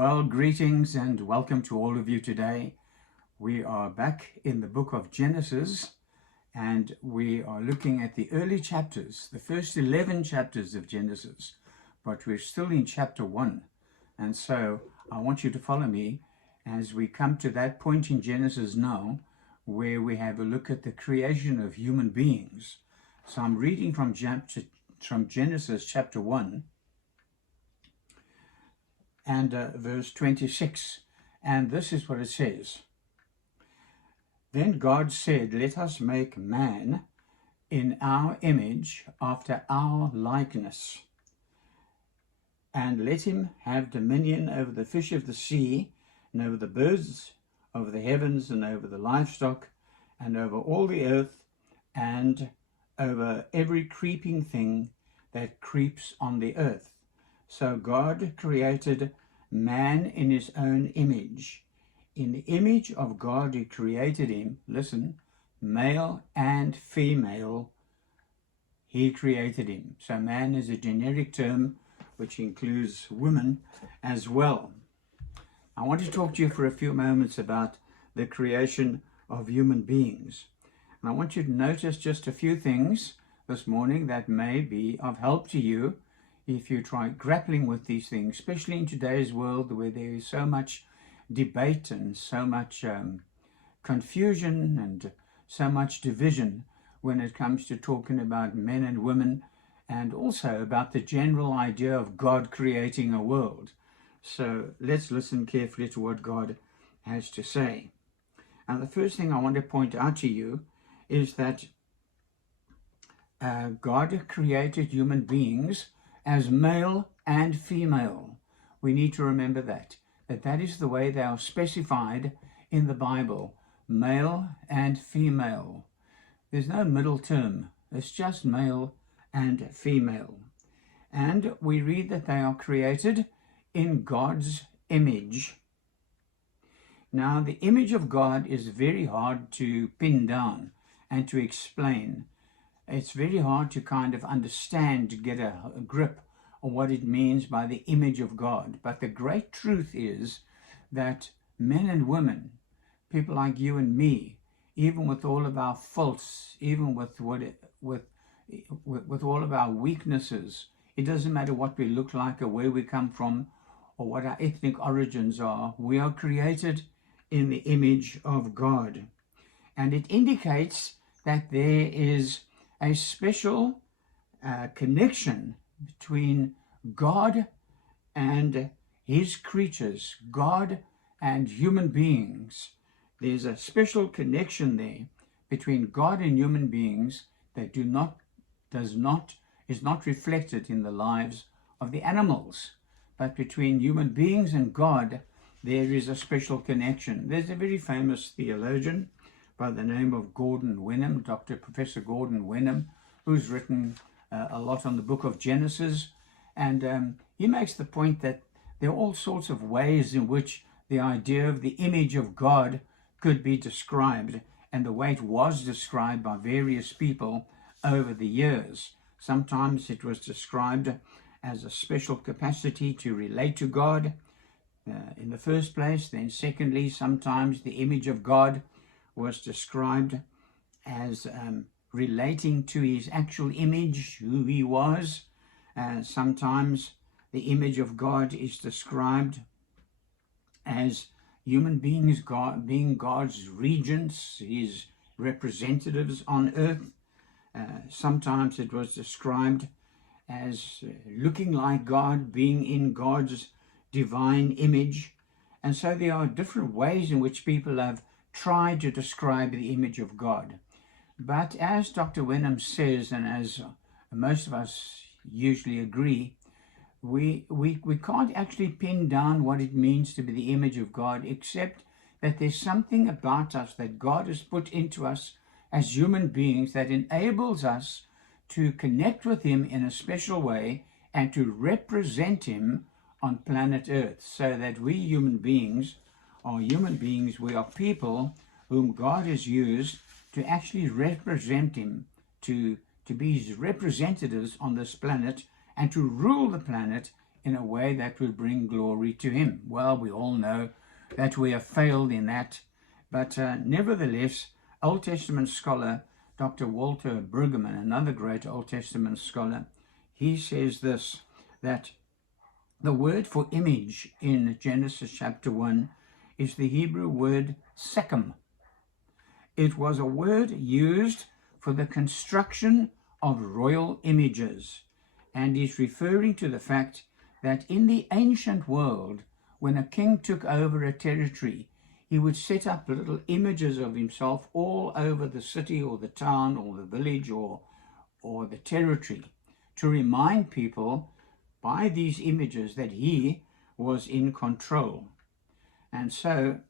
Well, greetings and welcome to all of you today. We are back in the book of Genesis and we are looking at the early chapters, the first 11 chapters of Genesis, but we're still in chapter 1. And so I want you to follow me as we come to that point in Genesis now where we have a look at the creation of human beings. So I'm reading from Genesis chapter 1 and verse 26, and this is what it says. Then God said, "Let us make man in our image, after our likeness, and let him have dominion over the fish of the sea, and over the birds of the heavens, and over the livestock, and over all the earth, and over every creeping thing that creeps on the earth." So God created man in his own image. In the image of God he created him, listen, male and female, he created him. So man is a generic term which includes women as well. I want to talk to you for a few moments about the creation of human beings. And I want you to notice just a few things this morning that may be of help to you if you try grappling with these things, especially in today's world where there is so much debate and so much confusion and so much division when it comes to talking about men and women, and also about the general idea of God creating a world. So let's listen carefully to what God has to say. And the first thing I want to point out to you is that God created human beings as male and female. We need to remember that is the way they are specified in the Bible, male and female. There's no middle term. It's just male and female. And we read that they are created in God's image. Now, the image of God is very hard to pin down and to explain. It's very hard to kind of understand, to get a grip on what it means by the image of God. But the great truth is that men and women, people like you and me, even with all of our faults, even with all of our weaknesses, it doesn't matter what we look like or where we come from or what our ethnic origins are, we are created in the image of God. And it indicates that there is a special connection between God and his creatures, God and human beings. There's a special connection there between God and human beings that is not reflected in the lives of the animals. But between human beings and God, there is a special connection. There's a very famous theologian by the name of Gordon Wenham, Professor Gordon Wenham, who's written a lot on the book of Genesis. And he makes the point that there are all sorts of ways in which the idea of the image of God could be described, and the way it was described by various people over the years. Sometimes it was described as a special capacity to relate to God in the first place. Then secondly, sometimes the image of God was described as relating to his actual image, who he was. Sometimes the image of God is described as human beings being God's regents, his representatives on earth. Sometimes it was described as looking like God, being in God's divine image. And so there are different ways in which people have tried to describe the image of God. But as Dr. Wenham says, and as most of us usually agree, we can't actually pin down what it means to be the image of God, except that there's something about us that God has put into us as human beings that enables us to connect with him in a special way and to represent him on planet Earth, so that we human beings, we are people whom God has used to actually represent him, to be his representatives on this planet, and to rule the planet in a way that would bring glory to him. Well, we all know that we have failed in that, but nevertheless, Old Testament scholar Dr. Walter Brueggemann, another great Old Testament scholar, he says this, that the word for image in Genesis chapter 1 is the Hebrew word sechem. It was a word used for the construction of royal images, and is referring to the fact that in the ancient world, when a king took over a territory, he would set up little images of himself all over the city or the town or the village or the territory to remind people by these images that he was in control. And so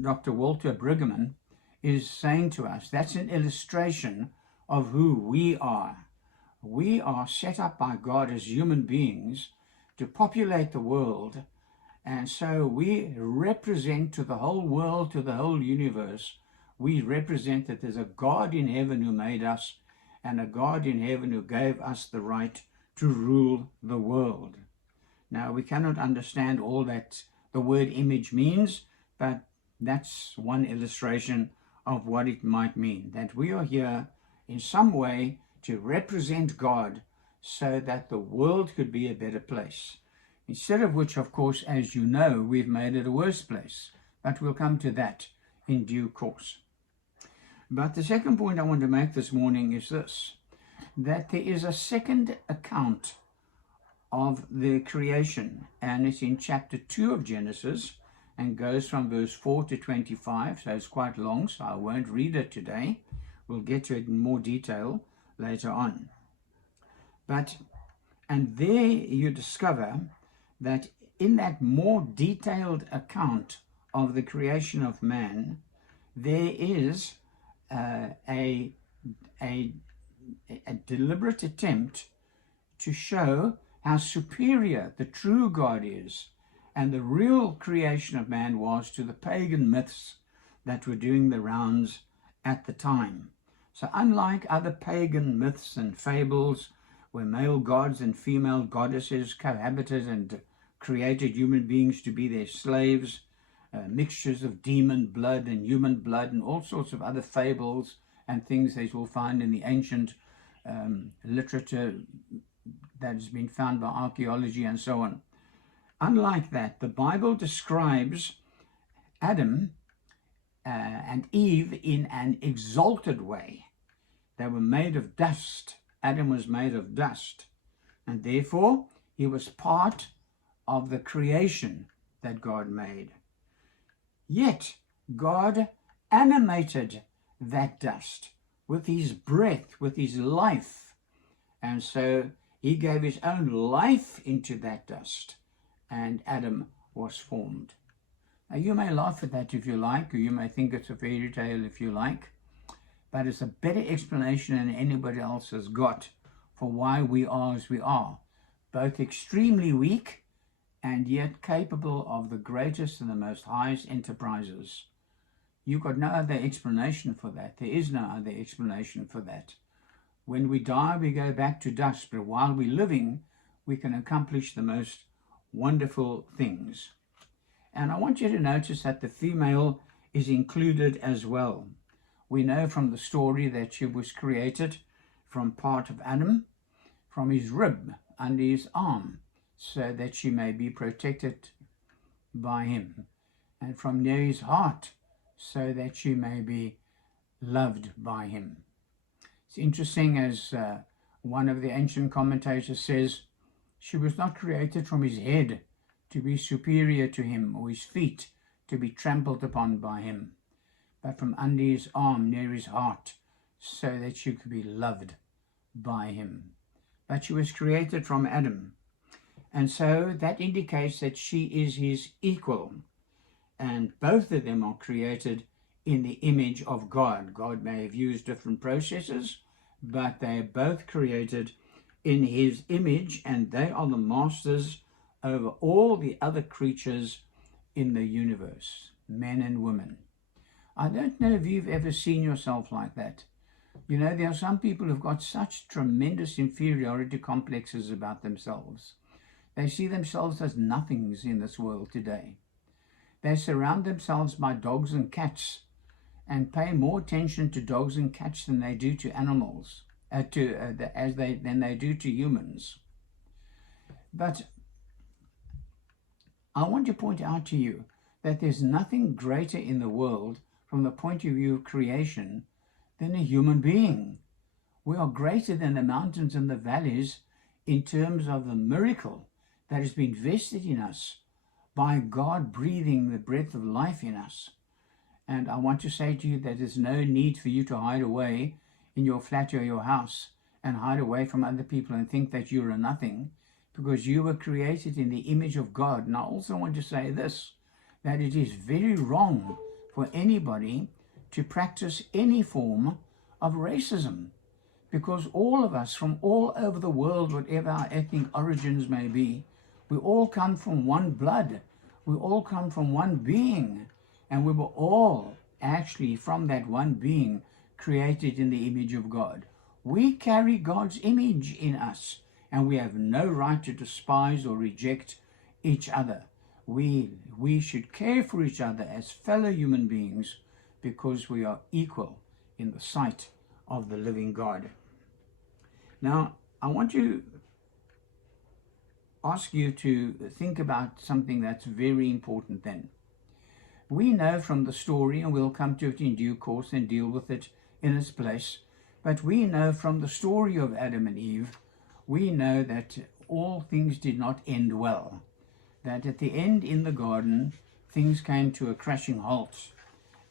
Dr. Walter Brueggemann is saying to us that's an illustration of who we are. We are set up by God as human beings to populate the world, and so we represent to the whole world, to the whole universe, we represent that there's a God in heaven who made us, and a God in heaven who gave us the right to rule the world. Now, we cannot understand all that the word image means, but that's one illustration of what it might mean, that we are here in some way to represent God so that the world could be a better place. Instead of which, of course, as you know, we've made it a worse place. But we'll come to that in due course. But the second point I want to make this morning is this, that there is a second account of the creation, and it's in chapter 2 of Genesis, and goes from verse 4 to 25, so it's quite long, so I won't read it today. We'll get to it in more detail later on. And there you discover that in that more detailed account of the creation of man, there is a deliberate attempt to show how superior the true God is and the real creation of man was to the pagan myths that were doing the rounds at the time. So unlike other pagan myths and fables where male gods and female goddesses cohabited and created human beings to be their slaves, mixtures of demon blood and human blood and all sorts of other fables and things that you'll find in the ancient literature that has been found by archaeology and so on. Unlike that, the Bible describes Adam and Eve in an exalted way. They were made of dust. Adam was made of dust, and therefore he was part of the creation that God made. Yet God animated that dust with his breath, with his life, and so he gave his own life into that dust, and Adam was formed. Now, you may laugh at that if you like, or you may think it's a fairy tale if you like, but it's a better explanation than anybody else has got for why we are as we are, both extremely weak and yet capable of the greatest and the most highest enterprises. You've got no other explanation for that. There is no other explanation for that. When we die, we go back to dust, but while we're living, we can accomplish the most wonderful things. And I want you to notice that the female is included as well. We know from the story that she was created from part of Adam, from his rib under his arm, so that she may be protected by him, and from near his heart, so that she may be loved by him. It's interesting, as one of the ancient commentators says, she was not created from his head to be superior to him, or his feet to be trampled upon by him, but from under his arm near his heart, so that she could be loved by him. But she was created from Adam, and so that indicates that she is his equal, and both of them are created in the image of God. God may have used different processes, but they are both created in his image, and they are the masters over all the other creatures in the universe, men and women. I don't know if you've ever seen yourself like that. You know, there are some people who've got such tremendous inferiority complexes about themselves They see themselves as nothings in this world today. They surround themselves by dogs and cats and pay more attention to dogs and cats than they do to animals, than they do to humans. But I want to point out to you that there's nothing greater in the world from the point of view of creation than a human being. We are greater than the mountains and the valleys in terms of the miracle that has been vested in us by God breathing the breath of life in us. And I want to say to you that there's no need for you to hide away in your flat or your house and hide away from other people and think that you're a nothing, because you were created in the image of God. And I also want to say this, that it is very wrong for anybody to practice any form of racism, because all of us from all over the world, whatever our ethnic origins may be, we all come from one blood. We all come from one being. And we were all actually from that one being created in the image of God. We carry God's image in us, and we have no right to despise or reject each other. We should care for each other as fellow human beings because we are equal in the sight of the living God. Now, I want to ask you to think about something that's very important then. We know from the story, and we'll come to it in due course and deal with it in its place, but we know from the story of Adam and Eve, we know that all things did not end well. That at the end in the garden, things came to a crashing halt,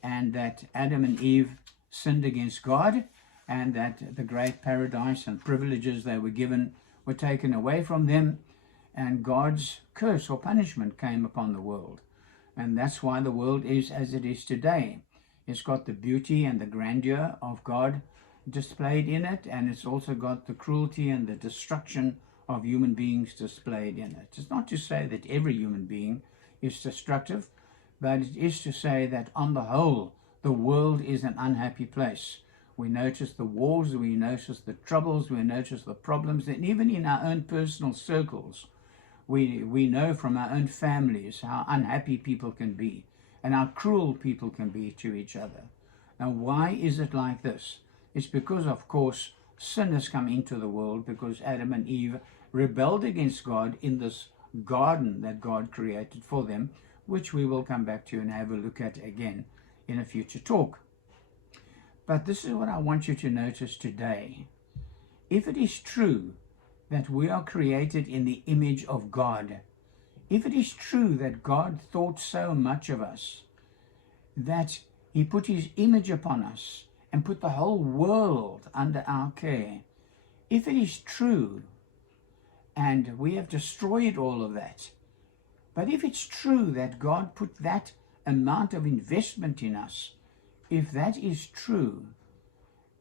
and that Adam and Eve sinned against God, and that the great paradise and privileges they were given were taken away from them, and God's curse or punishment came upon the world. And that's why the world is as it is today. It's got the beauty and the grandeur of God displayed in it, and it's also got the cruelty and the destruction of human beings displayed in it. It's not to say that every human being is destructive, but it is to say that on the whole, the world is an unhappy place. We notice the wars, we notice the troubles, we notice the problems, and even in our own personal circles, we know from our own families how unhappy people can be and how cruel people can be to each other. Now, why is it like this? It's because, of course, sin has come into the world because Adam and Eve rebelled against God in this garden that God created for them, which we will come back to and have a look at again in a future talk. But this is what I want you to notice today. If it is true that we are created in the image of God, if it is true that God thought so much of us, that he put his image upon us and put the whole world under our care, if it is true, and we have destroyed all of that, but if it's true that God put that amount of investment in us, if that is true,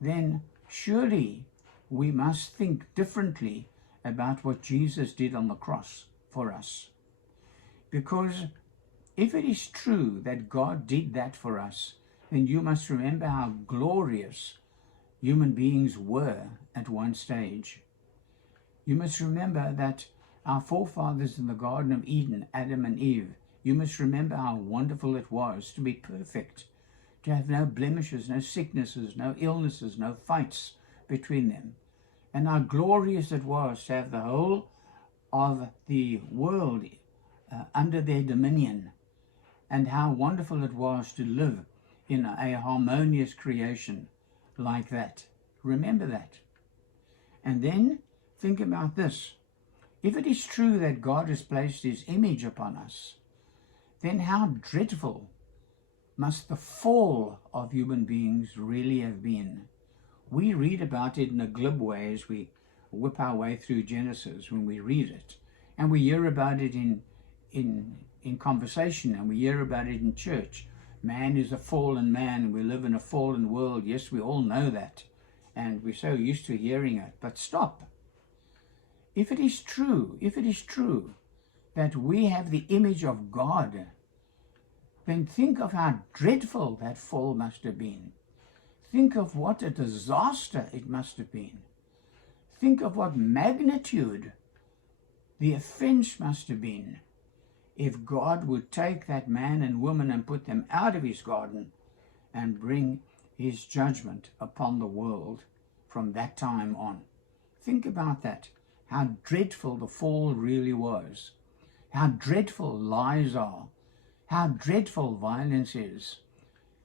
then surely we must think differently about what Jesus did on the cross for us. Because if it is true that God did that for us, then you must remember how glorious human beings were at one stage. You must remember that our forefathers in the Garden of Eden, Adam and Eve, you must remember how wonderful it was to be perfect, to have no blemishes, no sicknesses, no illnesses, no fights between them. And how glorious it was to have the whole of the world under their dominion, and how wonderful it was to live in a harmonious creation like that. Remember that. And then think about this. If it is true that God has placed his image upon us, then how dreadful must the fall of human beings really have been? We read about it in a glib way as we whip our way through Genesis when we read it. And we hear about it in conversation, and we hear about it in church. Man is a fallen man, and we live in a fallen world. Yes, we all know that. And we're so used to hearing it. But stop. If it is true that we have the image of God, then think of how dreadful that fall must have been. Think of what a disaster it must have been. Think of what magnitude The offense must have been if God would take that man and woman and put them out of his garden and bring his judgment upon the world from that time on. Think about that, how dreadful the fall really was, how dreadful lies are, how dreadful violence is,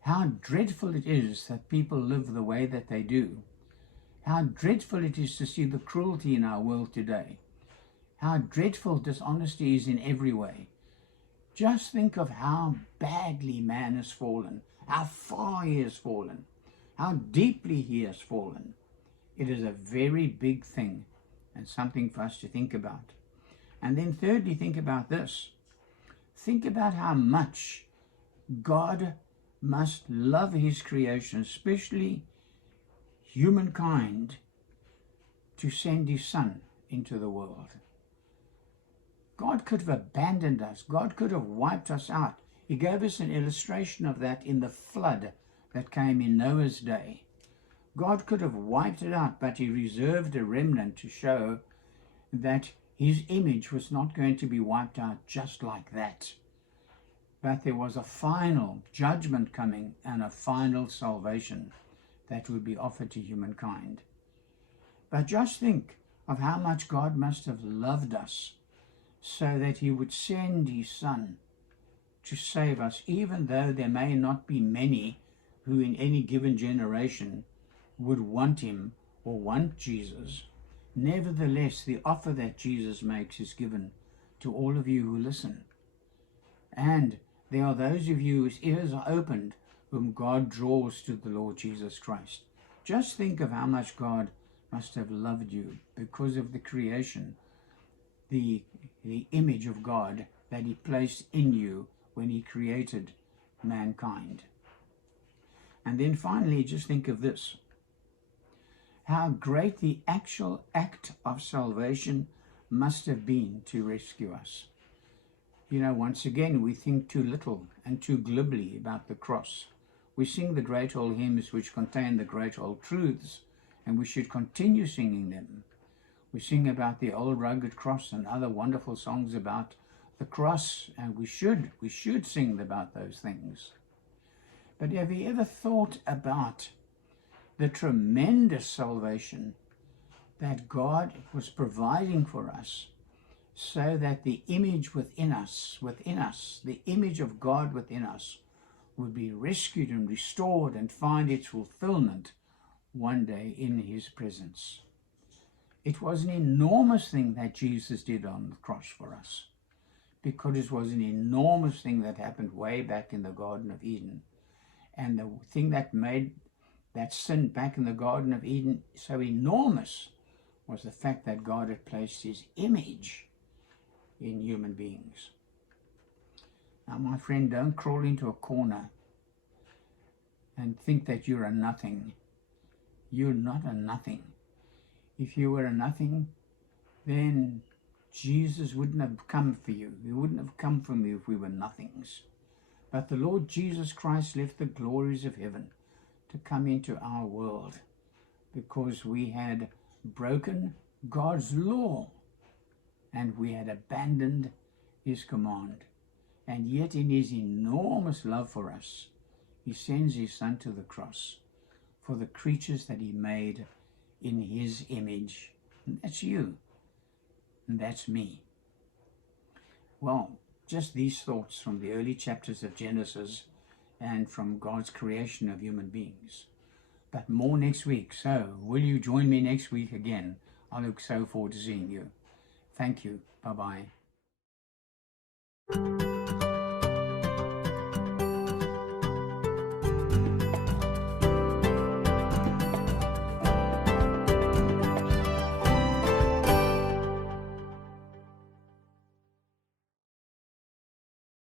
how dreadful it is that people live the way that they do, how dreadful it is to see the cruelty in our world today, how dreadful dishonesty is in every way. Just think of how badly man has fallen, how far he has fallen, how deeply he has fallen. It is a very big thing and something for us to think about. And then thirdly, think about this. Think about how much God must love his creation, especially humankind, to send his Son into the world. God could have abandoned us. God could have wiped us out. He gave us an illustration of that in the flood that came in Noah's day. God could have wiped it out, but he reserved a remnant to show that his image was not going to be wiped out just like that. But there was a final judgment coming and a final salvation that would be offered to humankind. But just think of how much God must have loved us so that he would send his Son to save us, even though there may not be many who in any given generation would want him or want Jesus. Nevertheless, the offer that Jesus makes is given to all of you who listen. And there are those of you whose ears are opened, whom God draws to the Lord Jesus Christ. Just think of how much God must have loved you because of the creation, the image of God that he placed in you when he created mankind. And then finally, just think of this. How great the actual act of salvation must have been to rescue us. You know, once again, we think too little and too glibly about the cross. We sing the great old hymns which contain the great old truths, and we should continue singing them. We sing about the old rugged cross and other wonderful songs about the cross, and we should sing about those things. But have you ever thought about the tremendous salvation that God was providing for us, so that the image within us, the image of God within us, would be rescued and restored and find its fulfillment one day in his presence? It was an enormous thing that Jesus did on the cross for us, because it was an enormous thing that happened way back in the Garden of Eden. And the thing that made that sin back in the Garden of Eden so enormous was the fact that God had placed his image in human beings. Now, my friend, don't crawl into a corner and think that you're a nothing. You're not a nothing. If you were a nothing, then Jesus wouldn't have come for you. He wouldn't have come for me if we were nothings. But the Lord Jesus Christ left the glories of heaven to come into our world because we had broken God's law and we had abandoned his command. And yet in his enormous love for us, he sends his Son to the cross for the creatures that he made in his image. And that's you. And that's me. Well, just these thoughts from the early chapters of Genesis and from God's creation of human beings. But more next week. So, will you join me next week again? I look so forward to seeing you. Thank you. Bye-bye.